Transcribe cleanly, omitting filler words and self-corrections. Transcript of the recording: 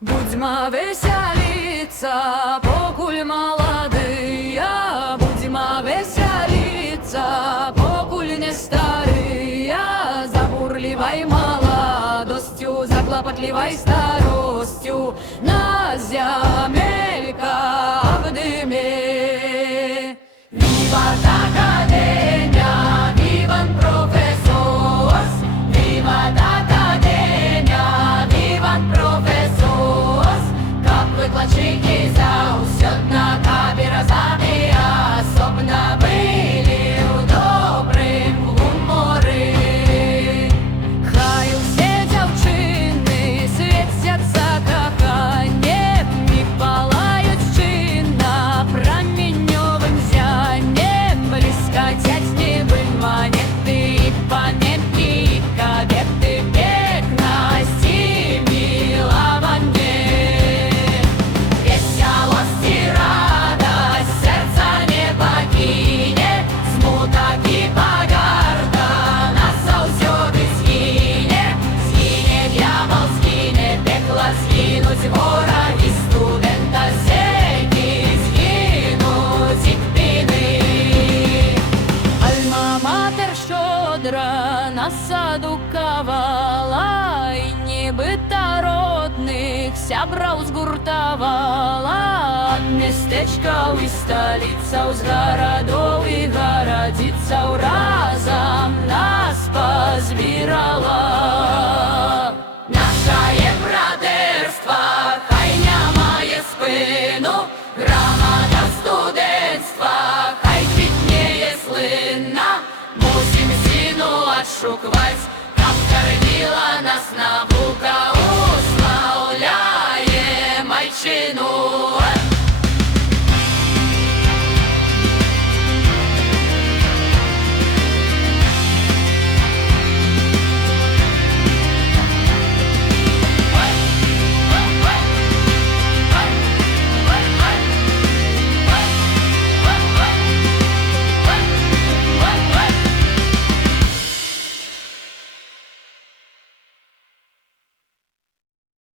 Будьмо веселиться, покуль молодые, будьмо веселиться, покуль не старые, за бурливой молодостью, за клопотливой старостью, на земелька в дыме. Vivat Academia, vivan profesors, vivat Academia, vivan profesors, как выкладчики заусёдно, каперазами особно были в добрым гуморі. Хай усе дзяўчыны свецяцца каханнем і палаюць чынна праменёвым зяннем, бліскацяць нібы манеты і паненкі, і кабеты пекнасці мілаванне. Весялосць і радасць сэрца не пакіне, смутак і пагарда назаўсёды згіне. Згіне д'ябал, згіне пекла, згінуць ворагі студэнта, зекі згінуць і кпіны. Альма-матер щодра нас адукавала, і нібыта родных сябраў згуртавала. Ад мястэчкаў і сталіцаў, з гарадоў і гарадзіцаў разам нас пазбірала. Нашае братэрства хай не мае спыну, грамада студэнцтва хай квітнее слынна. Мусім сіну адшукваць